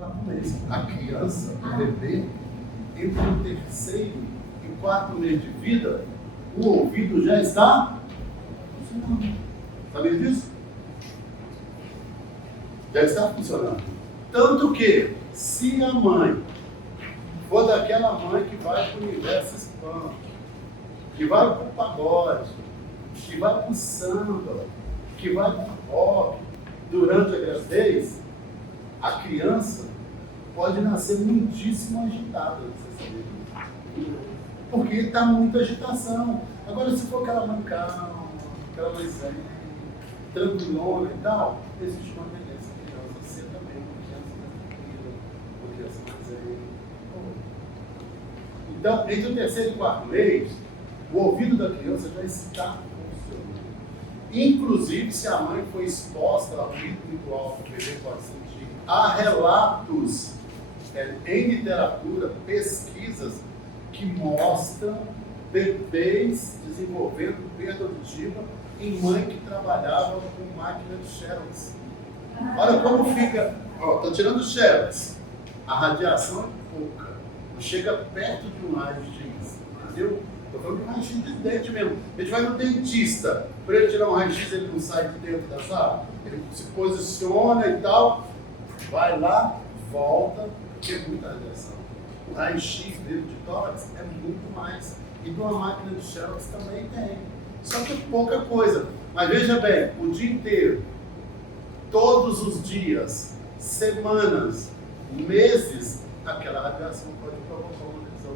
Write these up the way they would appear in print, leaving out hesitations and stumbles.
4 meses. A criança, o bebê, entre o terceiro e 4 meses de vida, o ouvido já está funcionando. Sabia disso? Já está funcionando. Tanto que, se a mãe for daquela mãe que vai para o universo hispânico, que vai para o pagode, que vai para o samba, que vai para o rock, durante a gravidez, a criança pode nascer muitíssimo agitada, você sabia? Porque está muita agitação. Agora, se for aquela mãe calma, aquela mãe zen, tranquilona e tal, existe uma tendência a criança ser também uma criança mais tranquila, uma criança mais zen. Então, entre o terceiro e 4 mês, o ouvido da criança já está funcionando. Inclusive, se a mãe foi exposta ao ruído muito alto, o bebê pode sentir. Há relatos em literatura, pesquisas, que mostram bebês desenvolvendo perda auditiva em mãe que trabalhava com máquina de Xerox. Olha como fica. Estou tirando o Xerox. A radiação é pouca. Não chega perto de um raio-x. Entendeu? Estou falando de um raio-x de dente mesmo. A gente vai no dentista. Para ele tirar um raio-x, ele não sai de dentro da sala. Ele se posiciona e tal. Vai lá, volta, porque é muita radiação. O raio-x dele de tórax é muito mais. E de uma máquina de Xerox também tem. Só que é pouca coisa. Mas veja bem, o dia inteiro, todos os dias, semanas, meses, aquela radiação pode provocar uma lesão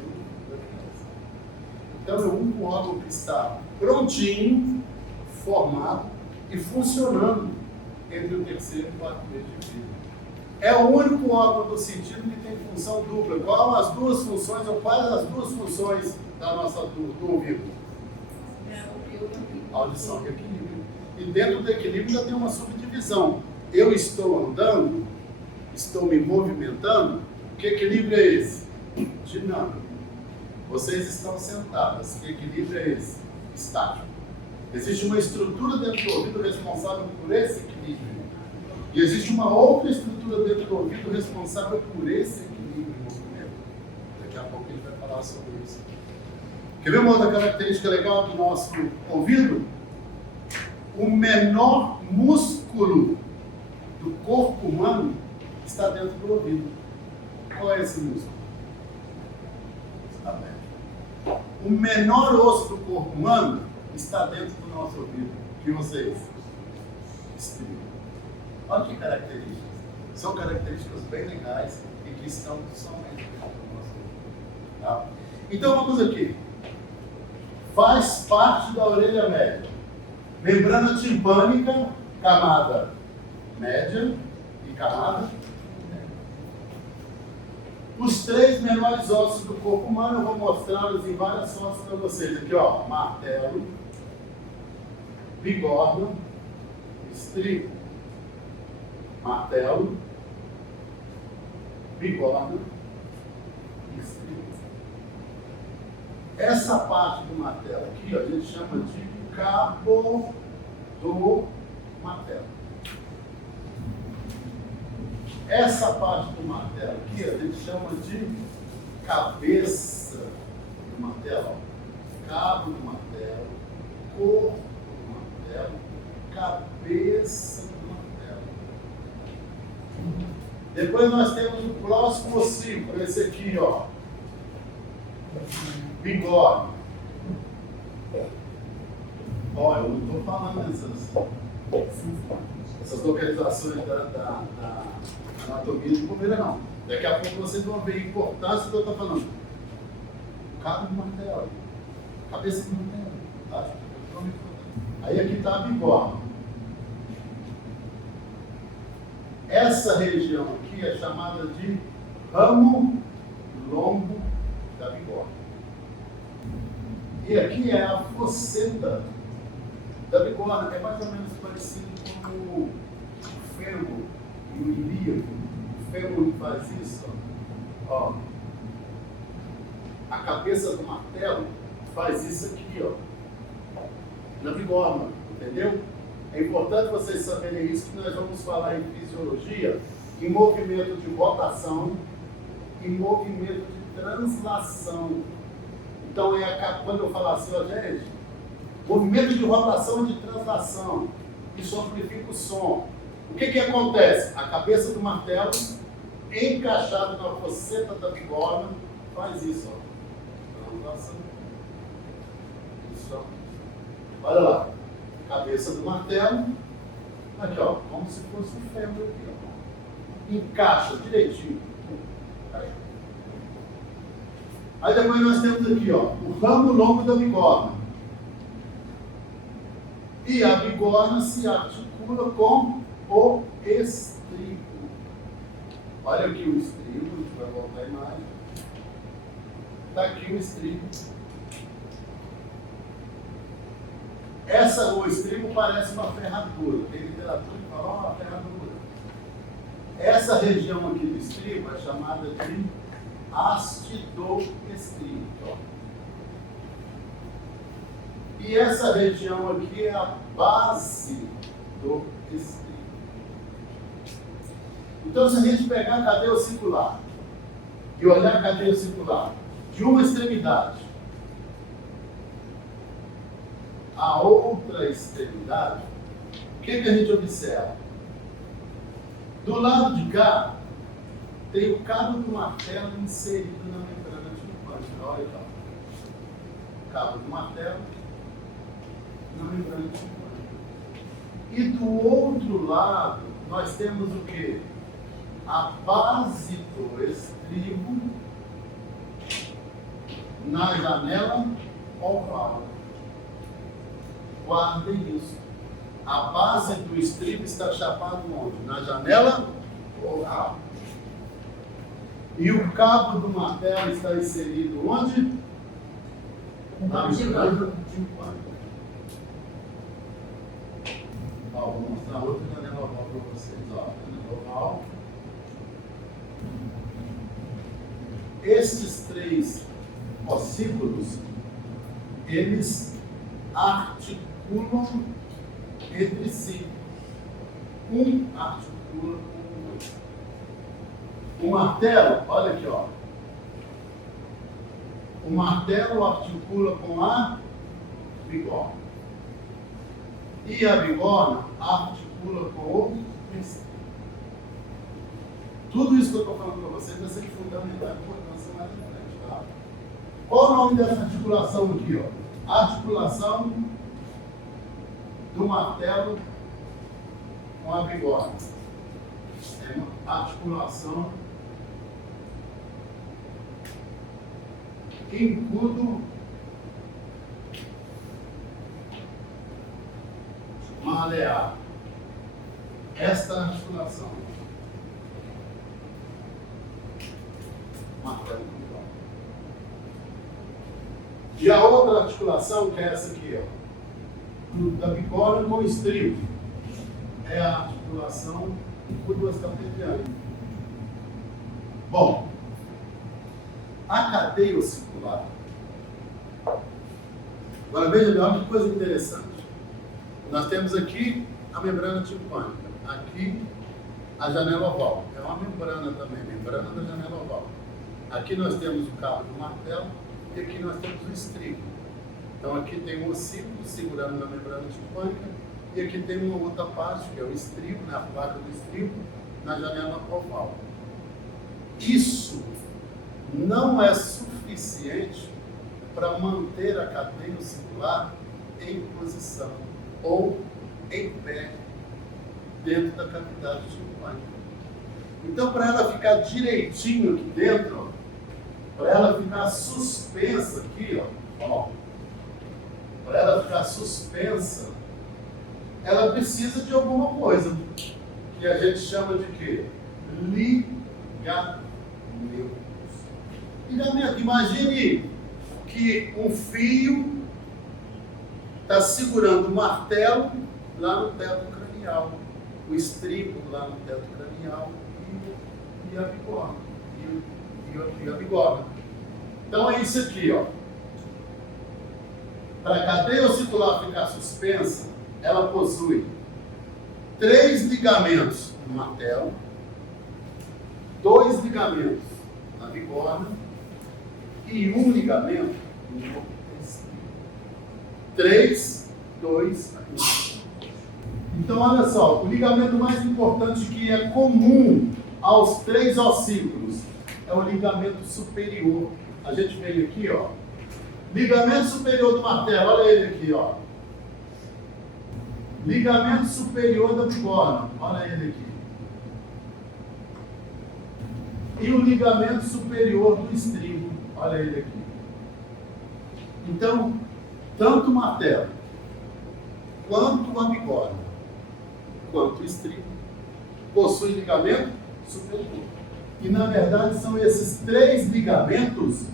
da criança. Então é um órgão que está prontinho, formado e funcionando entre o terceiro e 4 meses de vida. É o único órgão do sentido que tem função dupla. Qual as duas funções, ou quais as duas funções da nossa do ouvido? Audição e equilíbrio. E dentro do equilíbrio ainda tem uma subdivisão. Eu estou andando, estou me movimentando. Que equilíbrio é esse? Dinâmico. Vocês estão sentadas. Que equilíbrio é esse? Estático. Existe uma estrutura dentro do ouvido responsável por esse equilíbrio. E existe uma outra estrutura dentro do ouvido responsável por esse equilíbrio e movimento. Daqui a pouco a gente vai falar sobre isso. Quer ver uma outra característica legal do nosso ouvido? O menor músculo do corpo humano está dentro do ouvido. Qual é esse músculo? Está dentro. O menor osso do corpo humano está dentro do nosso ouvido. E vocês? Estribo. Olha que características. São características bem legais e que estão somente dentro do nosso ouvido. Tá? Então vamos aqui. Faz parte da orelha média. Membrana timpânica, camada média e camada média. Os 3 menores ossos do corpo humano, eu vou mostrá-los em várias fotos para vocês. Aqui, ó, martelo, bigorna, estribo. Martelo, bigorna, estribo. Essa parte do martelo aqui, ó, a gente chama de cabo do martelo. Essa parte do martelo aqui, a gente chama de cabeça do martelo. Cabo do martelo, corpo do martelo, cabeça do martelo. Depois nós temos o próximo ossículo, esse aqui, ó. Bigode. Ó, eu não estou falando essas localizações da anatomia de bobeira, não. Daqui a pouco vocês vão ver a importância do que eu estou falando. Cabo do martelo. Cabeça do martelo. Tá? Aí aqui está a bigode. Essa região aqui é chamada de ramo longo da bigode. E aqui é a fosseta da bigorna, é mais ou menos parecido com o fêmur e o ilíaco. O fêmur faz isso, ó. A cabeça do martelo faz isso aqui, ó, na bigorna, entendeu? É importante vocês saberem isso, que nós vamos falar em fisiologia em movimento de rotação e movimento de translação. Então, quando eu falo assim, ó, gente, movimento de rotação e de translação, isso amplifica o som. O que acontece? A cabeça do martelo, encaixada na fosseta da bigorna, faz isso, ó. Translação. Isso, ó. Olha lá. Cabeça do martelo. Aqui, ó. Como se fosse um fêmur aqui, ó. Encaixa direitinho. Aí depois nós temos aqui, ó, o ramo longo da bigorna. E a bigorna se articula com o estribo. Olha aqui o estribo, a gente vai voltar a imagem. Está aqui o estribo. O estribo parece uma ferradura. Tem literatura que fala, ó, ferradura. Essa região aqui do estribo é chamada de haste do estribo. E essa região aqui é a base do estribo. Então, se a gente pegar a cadeia circular e olhar a cadeia circular de uma extremidade à outra extremidade, o que a gente observa? Do lado de cá, tem o cabo do martelo inserido na membrana timpânica. Olha aqui, ó. Cabo do martelo na membrana timpânica. E do outro lado, nós temos o quê? A base do estribo na janela oval. Guardem isso. A base do estribo está chapada onde? Na janela oval. E o cabo do martelo está inserido onde? Na membrana timpânica. Vou mostrar outra janela oval para vocês. Ó, janela oval. Estes três ossículos, eles articulam entre si. Um articula com o outro. O martelo, olha aqui, ó. O martelo articula com a bigorna. E a bigorna articula com o estribo. Tudo isso que eu estou falando para vocês vai ser de fundamental importância mais à frente, tá? Qual o nome dessa articulação aqui, ó? Articulação do martelo com a bigorna. É uma articulação incudo malear. Esta articulação. Martelo com bigorna. E a outra articulação, que é essa aqui, ó, da bigorna com o estribo, é a articulação incudo-estapediana. Bom, a cadeia ossicular. Agora veja bem, olha que coisa interessante. Nós temos aqui a membrana timpânica, aqui a janela oval. É uma membrana também, membrana da janela oval. Aqui nós temos o cabo do martelo e aqui nós temos o estribo. Então aqui tem um ossículo segurando na membrana timpânica e aqui tem uma outra parte, que é o estribo, né, a placa do estribo, na janela oval. Isso não é suficiente para manter a cadeia ossicular em posição ou em pé dentro da cavidade timpânica. Então, para ela ficar direitinho aqui dentro, para ela ficar suspensa aqui, ó, para ela ficar suspensa, ela precisa de alguma coisa, que a gente chama de quê? Ligamento. Ligamento. Imagine que um fio está segurando o martelo lá no teto cranial, o estribo lá no teto cranial e a bigorna. E a bigorna. Então é isso aqui, ó. Para a cadeia ossicular ficar suspensa, ela possui 3 ligamentos no martelo 2 ligamentos na bigorna e 1 ligamento no estribo. 3, 2, 1. Então, olha só, o ligamento mais importante que é comum aos 3 ossículos é o ligamento superior. A gente veio aqui, ó. Ligamento superior do martelo, olha ele aqui, ó. Ligamento superior da bigorna, olha ele aqui. E o ligamento superior do estribo, olha ele aqui. Então, tanto o martelo, quanto a bigorna, quanto o estribo, possui ligamento superior. E na verdade são esses 3 ligamentos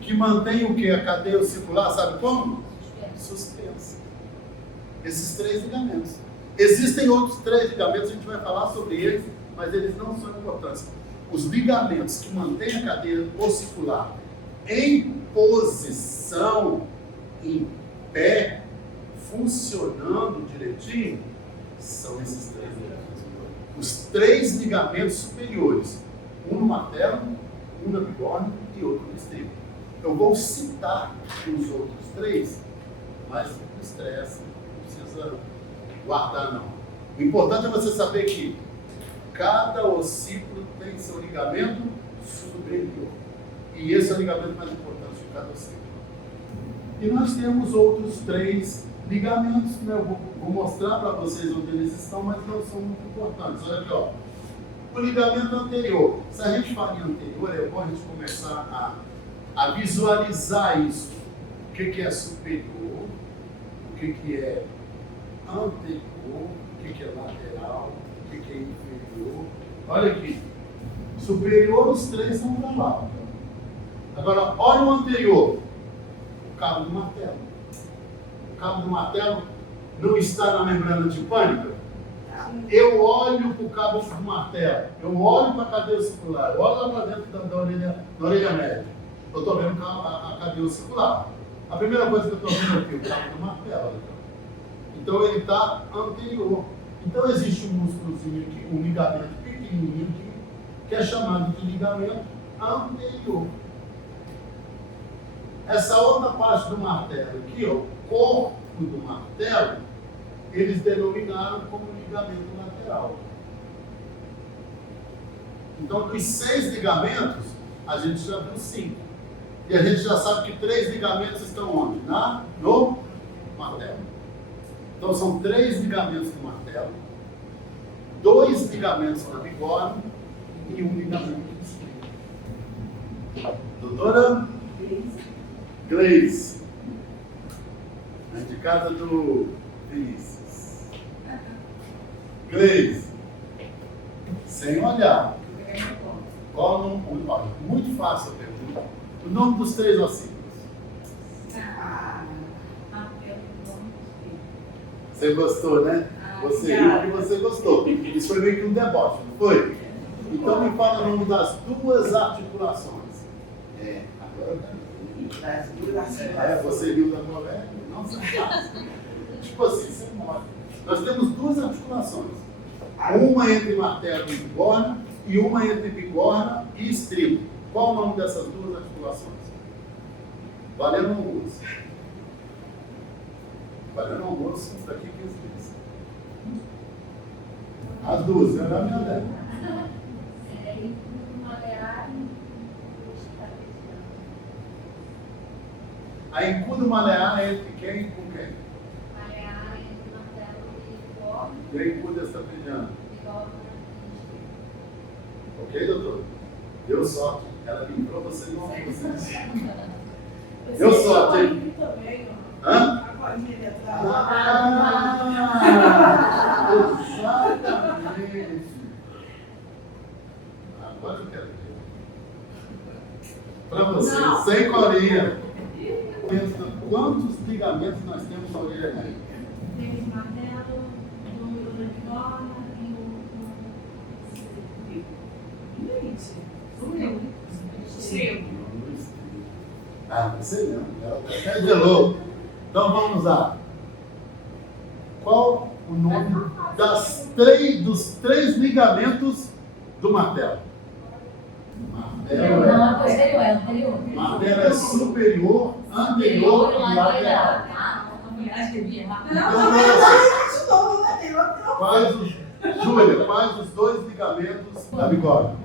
que mantêm o que? A cadeia circular, sabe como? Suspensa. Esses 3 ligamentos. Existem outros 3 ligamentos, a gente vai falar sobre eles, mas eles não são importantes. Os ligamentos que mantêm a cadeia ossicular em posição, em pé, funcionando direitinho, são esses 3 ligamentos. Os 3 ligamentos superiores, um no martelo, um na bigorna e outro no estribo. Eu vou citar os outros 3, mas não estressa, não precisa guardar não. O importante é você saber que cada ossículo tem seu ligamento superior. E esse é o ligamento mais importante de cada ossículo. E nós temos outros 3 ligamentos, né? Eu vou mostrar para vocês onde eles estão, mas não são muito importantes. Olha aqui, ó. O ligamento anterior. Se a gente fala em anterior, é bom a gente começar a visualizar isso. O que é superior, o que é anterior, o que é lateral, o que é inferior. Olha aqui. Superior, os 3 são para lá. Agora, olha o anterior. O cabo do martelo. O cabo do martelo não está na membrana tipânica? Eu olho para o cabo do martelo, eu olho para a cadeia circular, eu olho lá para dentro da orelha média. Eu estou vendo a cadeia circular. A primeira coisa que eu estou vendo aqui, o cabo do martelo. Então ele está anterior. Então existe um músculozinho aqui, um ligamento pequenininho aqui, que é chamado de ligamento anterior. Essa outra parte do martelo aqui, ó, o corpo do martelo, eles denominaram como ligamento lateral. Então, dos 6 ligamentos, a gente já viu 5. E a gente já sabe que 3 ligamentos estão onde? No martelo. Então, são 3 ligamentos no martelo, 2 ligamentos na bigorna e 1 ligamento no estribo. Doutora Gleice, de casa do Vinícius. Gleice, sem olhar. Qual o nome? Olha, muito fácil a pergunta. O nome dos 3 ossículos. Você gostou, né? Você viu que você gostou. Isso foi meio que um deboche, não foi? Então me fala o nome das 2 articulações. Agora eu quero. Você viu da novela? Não se faz. Tipo assim, você mora. Nós temos 2 articulações. Uma entre martelo e bigorna e uma entre bigorna e estribo. Qual o nome dessas 2 articulações? Valendo almoço. Valendo almoço, isso daqui 15 dias. As 2, eu já me lembro. A encudo malear é entre quem e com quem? Malear é entre martelo e bigorna. E a encudo estapediana? Ok, doutor? Deu sorte. Ela livrou você não. Deu sorte, hein? Hã? Exatamente. Agora eu quero ver. Para você, sem colinha. Quantos ligamentos nós temos na orelha média? Temos martelo, número da bigorna e o você não. Ela até gelou. Então vamos lá. Qual o nome dos 3 ligamentos do martelo? Martelo Não, é posterior, é anterior. martelo é superior, anterior e lateral. Acho que eu vi errado. Quais os, Júlia, quais os dois ligamentos da bigode?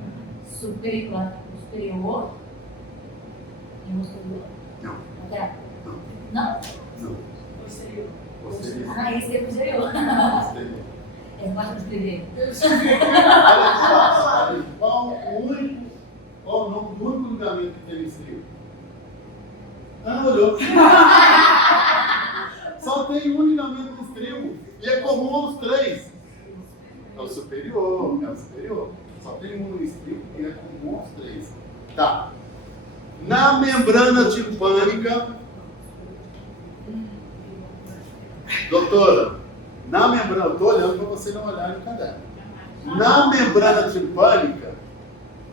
Superior e posterior. Não. Lateral. Não. Não? Não. Posterior. Posterior. Ah, esse é posterior. Posterior. É fácil de escrever. Olha que fácil. Qual o nome do único ligamento que tem nesse livro? Ah, olhou. Só tem um ligamento no estribo. E é comum aos três. É o superior. Só tem um no estribo e é comum aos três. Tá. Na membrana timpânica, doutora, eu estou olhando para você não olhar no caderno. Na membrana timpânica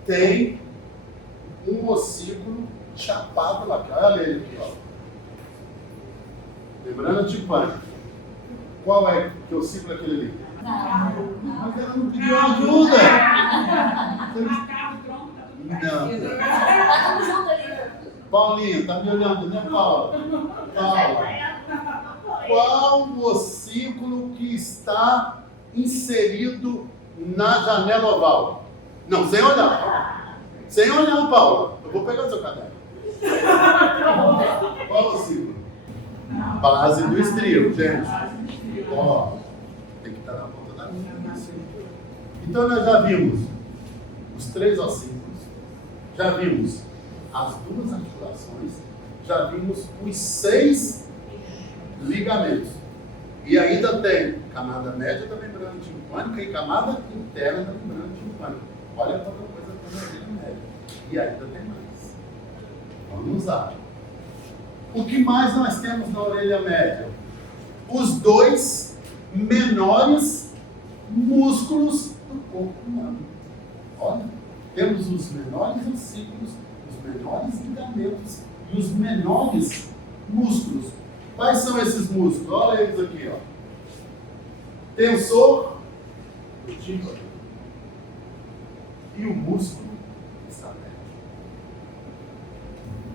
tem um ossículo chapado lá. Olha ele aqui, ó. Membrana timpânica. Qual é que ossículo é aquele ali? Mas ela não pediu ajuda. Não. Tá tudo junto ali. Paulinha, tá me olhando, né, Paula? Paula. Qual o ossículo que está inserido na janela oval? Não, sem olhar. Sem olhar, Paula. Eu vou pegar o seu caderno. Qual o ossículo? Base do estribo, gente. Ó, tem que estar na ponta da linha. Então nós já vimos os três ossículos, já vimos as duas articulações, já vimos os 6 ligamentos. E ainda tem camada média da membrana timpânica e camada interna da membrana timpânica. Olha quanta coisa tem na orelha média. E ainda tem mais. Vamos lá. O que mais nós temos na orelha média? Os 2 menores músculos do corpo humano. Olha, temos os menores ossículos, os menores ligamentos e os menores músculos. Quais são esses músculos? Olha eles aqui, ó. Tensor do tímpano e o músculo estático.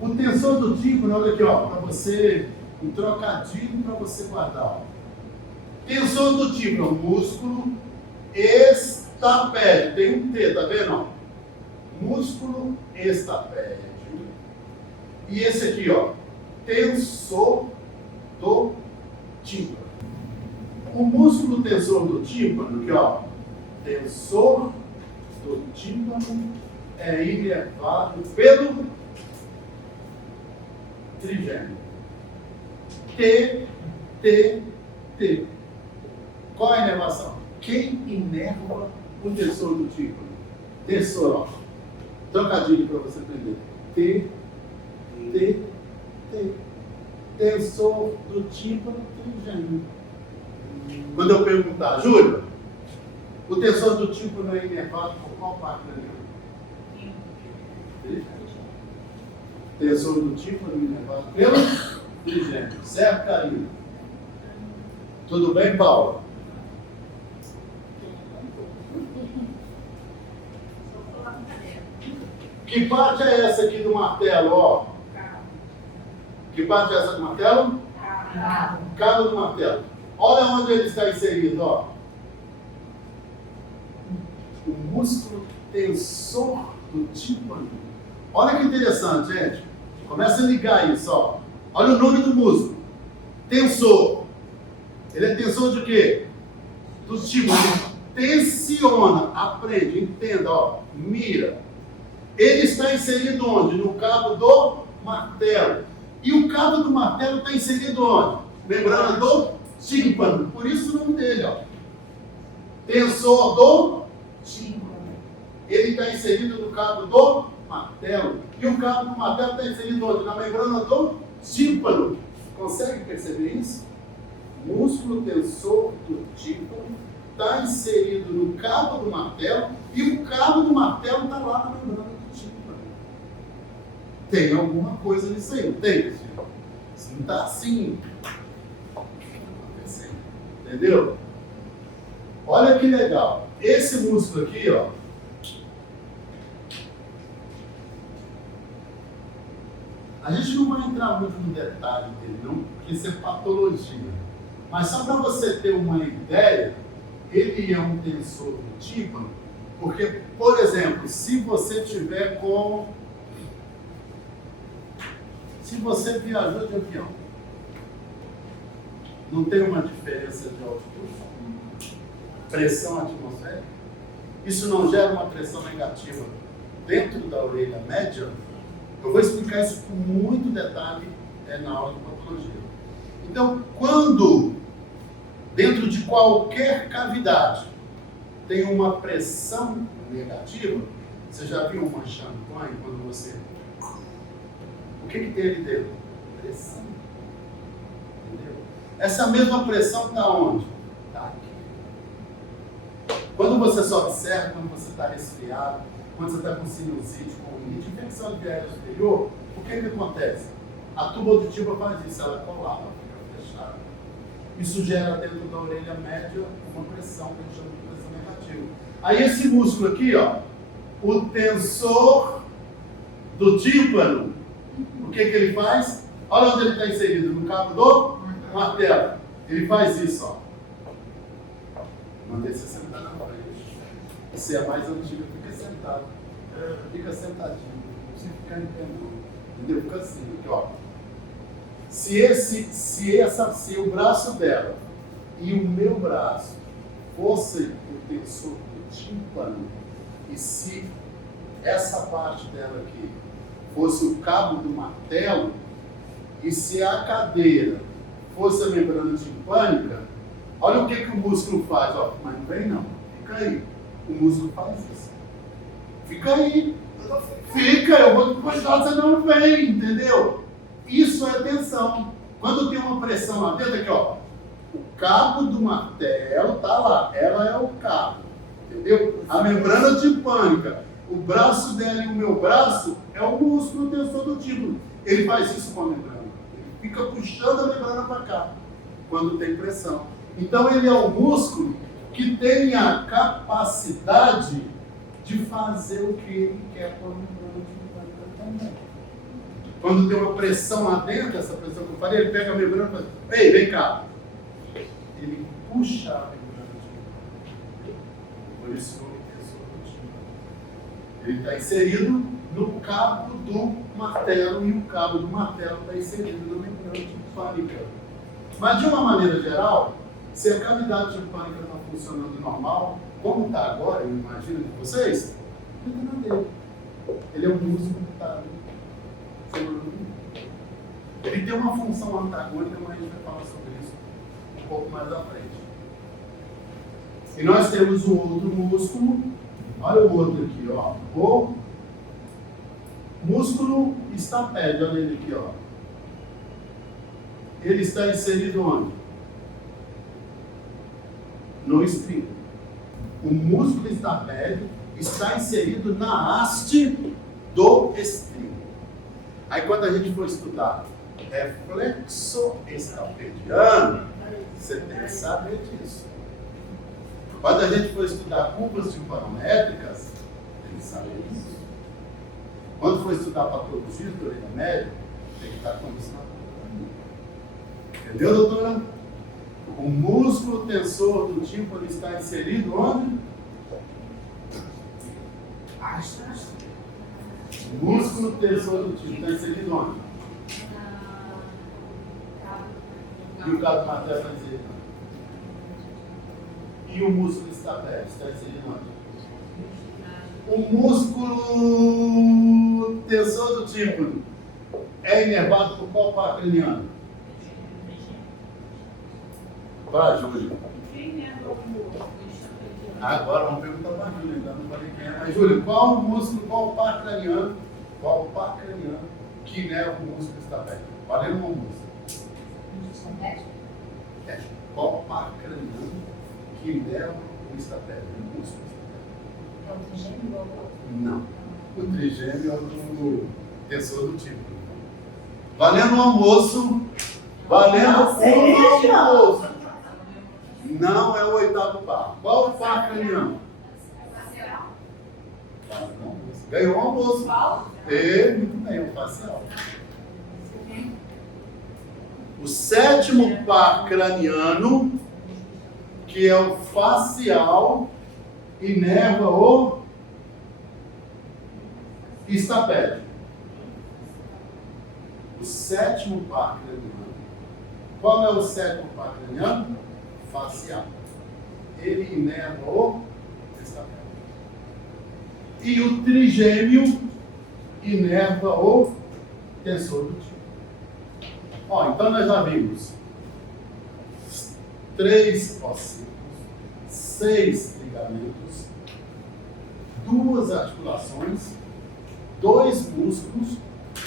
O tensor do tímpano, olha aqui, ó, para você, um trocadilho para você guardar. Ó. Tensor do tímpano, músculo estapédio. Tem um T, tá vendo? Ó? Músculo estapédio. E esse aqui, ó, tensor do tímpano. O músculo tensor do tímpano, aqui, ó, tensor do tímpano é inervado pelo trigêmeo. T. Qual é a inervação? Quem inerva o tensor do tímpano? Tensor, ó. Trocadilho para você aprender. T. Tensor do tímpano trigêmeo. Quando eu perguntar, Júlio, o tensor do tímpano é inervado por qual parte da língua? Tensor do tímpano inervado pelo trigêmeo. Certo, Karina? Tudo bem, Paula? Que parte é essa aqui do martelo, ó? Que parte é essa do martelo? Cabo do martelo. Olha onde ele está inserido, ó. O músculo tensor do tímpano. Olha que interessante, gente. Começa a ligar isso, ó. Olha o nome do músculo. Tensor. Ele é tensor de quê? Do tímpano. Ele tensiona, aprende, entenda, ó. Mira. Ele está inserido onde? No cabo do martelo. E o cabo do martelo está inserido onde? Membrana do tímpano. Por isso o nome dele, ó. Tensor do tímpano. Ele está inserido no cabo do martelo. E o cabo do martelo está inserido onde? Na membrana do tímpano. Consegue perceber isso? Músculo tensor do tímpano está inserido no cabo do martelo e o cabo do martelo está lá na membrana do tímpano. Tem alguma coisa nisso aí, não tem, pessoal? Se não está assim, entendeu? Olha que legal. Esse músculo aqui, ó, A gente não vai entrar muito no detalhe dele, não, porque isso é patologia. Mas só para você ter uma ideia, ele é um tensor do tímpano, porque, por exemplo, se você tiver com... Se você viajou de avião, não tem uma diferença de altitude? Pressão atmosférica? Isso não gera uma pressão negativa dentro da orelha média? Eu vou explicar isso com muito detalhe na aula de patologia. Então, quando dentro de qualquer cavidade tem uma pressão negativa, você já viu uma champanhe quando você... O que tem ali dentro? Pressão. Entendeu? Essa mesma pressão está onde? Está aqui. Quando você só observa, quando você está resfriado, quando você está com sinusite, com rinite, infecção de viária superior, o que acontece? A tuba auditiva faz isso, ela colava, fica fechada. Isso gera dentro da orelha média uma pressão, que a gente chama de pressão negativa. Aí esse músculo aqui, ó, o tensor do tímpano, o que ele faz? Olha onde ele está inserido, no cabo do martelo. Ele faz isso, ó. Manter você sentado na frente. Você é mais antigo, fica sentado. Fica sentadinho. Não precisa ficar em pé, não. Entendeu? Fica assim, aqui, ó. Se o braço dela e o meu braço fossem o tensor do tímpano, e se essa parte dela aqui fosse o cabo do martelo, e se a cadeira fosse a membrana timpânica, olha o que o músculo faz, ó. Mas não vem não, fica aí. O músculo faz isso. Fica aí. Fica, eu vou te mostrar, você não vem, entendeu? Isso é tensão. Quando tem uma pressão lá dentro, aqui, ó. O cabo do martelo tá lá, ela é o cabo, entendeu? A membrana timpânica, o braço dela e o meu braço é o músculo tensor do tímpano. Ele faz isso com a membrana. Ele fica puxando a membrana para cá, quando tem pressão. Então ele é o músculo que tem a capacidade de fazer o que ele quer com a membrana timpânica também. Quando tem uma pressão lá dentro, essa pressão que eu falei, ele pega a membrana e fala, ei, vem cá. Ele puxa a membrana timpânica. Por isso o tensor do tímpano. Ele está inserido no cabo do martelo, e o cabo do martelo está inserido na membrana timpânica. Mas de uma maneira geral, se a cavidade timpânica está funcionando normal, como está agora, eu imagino de vocês, ele não é dele. Ele é um músculo que está ali. Ele tem uma função antagônica, mas a gente vai falar sobre isso um pouco mais à frente. E nós temos o outro músculo, olha o outro aqui, ó. O músculo estapédio, olha ele aqui, ó. Ele está inserido onde? No estribo. O músculo estapédio está inserido na haste do estribo. Aí quando a gente for estudar reflexo estapediano, você tem que saber disso. Quando a gente for estudar curvas timpanométricas, tem que saber disso. Quando for estudar patologia do orelha média, tem que estar com isso na boca. Entendeu, doutora? O músculo tensor do tímpano está inserido onde? O músculo tensor do tímpano está inserido onde? E o cabo do martelo está inserido onde? E o músculo estapédio está inserido onde? O músculo tensor do tímpano é inervado por qual par craniano? Vai, Júlio. Agora vamos perguntar para a Júlia, ainda não falei quem é. Mas, Júlia, qual o músculo, qual o par craniano que inerva o músculo estapédio? Valendo uma música. É. Qual o par craniano que inerva o estapédio? O músculo estapédio. É o trigêmeo ou o... Não. O trigêmeo é o tensor do tímpano. Valendo um almoço. Valendo um almoço. Não é o oitavo par. Qual o par craniano? Ganhou um almoço. Muito bem, o facial. O sétimo par craniano, que é o facial, inerva o estapédio. O sétimo par craniano. Qual é o sétimo par craniano? Facial. Ele inerva o estapédio. E o trigêmeo inerva o tensor do timo. Ó, então nós já vimos 3 ossículos, 6 ligamentos, 2 articulações, 2 músculos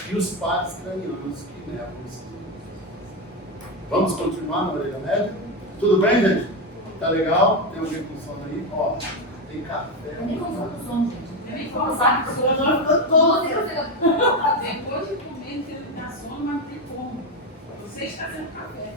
e os pares cranianos que inervam esses músculos. Vamos continuar na orelha média? Tudo bem, gente? Tá legal? Tem alguém com sono aí? Ó, tem café. Eu nem consigo com som, gente. Eu nem falo, sabe? Depois de comer, ele tem sono, mas não tem como. Você está sendo café.